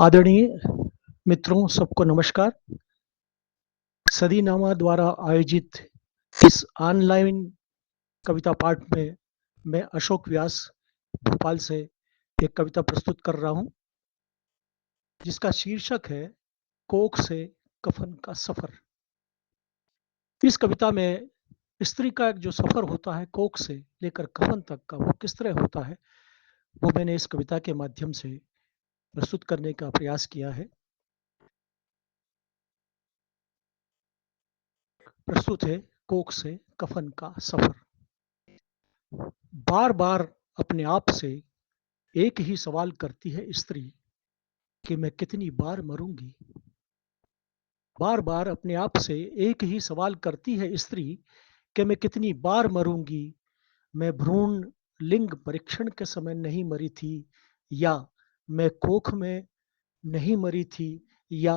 आदरणीय मित्रों, सबको नमस्कार। सदीनामा द्वारा आयोजित इस ऑनलाइन कविता पाठ में मैं अशोक व्यास भोपाल से एक कविता प्रस्तुत कर रहा हूं, जिसका शीर्षक है कोख से कफन का सफर। इस कविता में स्त्री का एक जो सफर होता है कोख से लेकर कफन तक का, वो किस तरह होता है, वो मैंने इस कविता के माध्यम से प्रस्तुत करने का प्रयास किया है। प्रस्तुत है कोख से कफन का सफर। बार बार अपने आप से एक ही सवाल करती है स्त्री कि मैं कितनी बार मरूंगी। बार बार अपने आप से एक ही सवाल करती है स्त्री कि मैं कितनी बार मरूंगी। मैं भ्रूण लिंग परीक्षण के समय नहीं मरी थी, या मैं कोख में नहीं मरी थी, या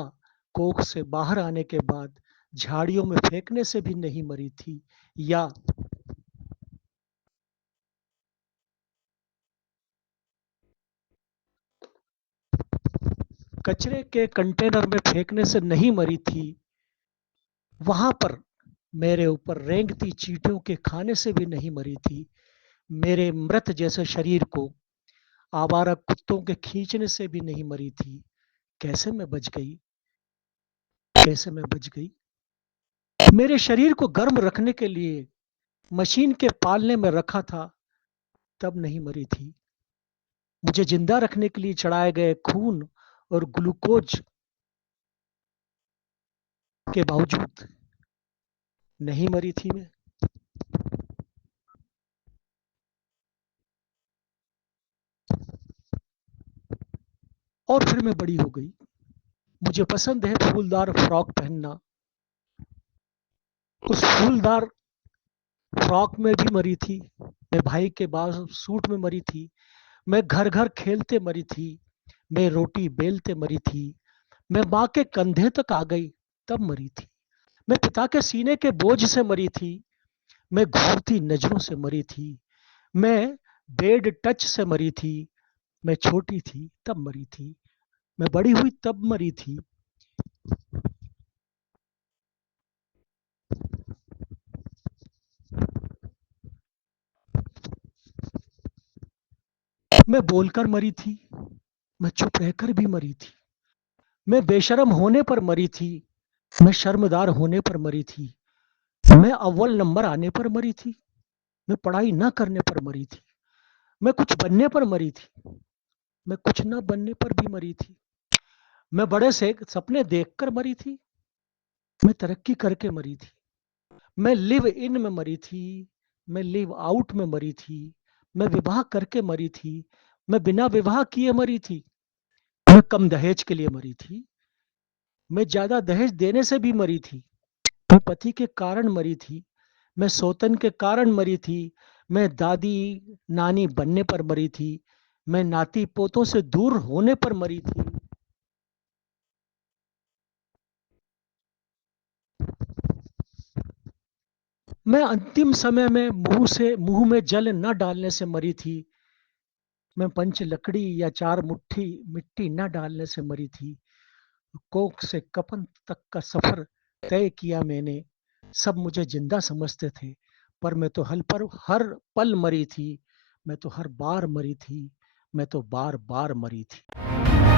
कोख से बाहर आने के बाद झाड़ियों में फेंकने से भी नहीं मरी थी, या कचरे के कंटेनर में फेंकने से नहीं मरी थी। वहां पर मेरे ऊपर रेंगती चींटियों के खाने से भी नहीं मरी थी। मेरे मृत जैसे शरीर को आवारा कुत्तों के खींचने से भी नहीं मरी थी। कैसे मैं बच गई, कैसे मैं बच गई। मेरे शरीर को गर्म रखने के लिए मशीन के पालने में रखा था, तब नहीं मरी थी। मुझे जिंदा रखने के लिए चढ़ाए गए खून और ग्लूकोज के बावजूद नहीं मरी थी मैं। और फिर मैं बड़ी हो गई। मुझे पसंद है फूलदार फ्रॉक पहनना। उस फूलदार फ्रॉक में भी मरी थी। मैं भाई के बाद सूट में मरी थी। मैं घर घर खेलते मरी थी। मैं रोटी बेलते मरी थी। मैं माँ के कंधे तक आ गई, तब मरी थी। मैं पिता के सीने के बोझ से मरी थी। मैं घूरती नजरों से मरी थी। मैं बेड टच से मरी थी। मैं छोटी थी तब मरी थी। मैं बड़ी हुई तब मरी थी। मैं बोलकर मरी थी। मैं चुप रहकर भी मरी थी। मैं बेशर्म होने पर मरी थी। मैं शर्मदार होने पर मरी थी। मैं अव्वल नंबर आने पर मरी थी। मैं पढ़ाई न करने पर मरी थी। मैं कुछ बनने पर मरी थी। मैं कुछ न बनने पर भी मरी थी। मैं बड़े से सपने देखकर मरी थी। मैं तरक्की करके मरी थी। मैं लिव इन में मरी थी। मैं लिव आउट में मरी थी। मैं विवाह करके मरी थी। मैं बिना विवाह किए मरी थी। मैं कम दहेज के लिए मरी थी। मैं ज्यादा दहेज देने से भी मरी थी। मैं पति के कारण मरी थी। मैं सौतन के कारण मरी थी। मैं दादी नानी बनने पर मरी थी। मैं नाती पोतों से दूर होने पर मरी थी। मैं अंतिम समय में मुंह में जल न डालने से मरी थी। मैं पंच लकड़ी या चार मुट्ठी मिट्टी न डालने से मरी थी। कोख से कफन तक का सफर तय किया मैंने। सब मुझे जिंदा समझते थे, पर मैं तो हर पल मरी थी। मैं तो हर बार मरी थी। मैं तो बार बार मरी थी।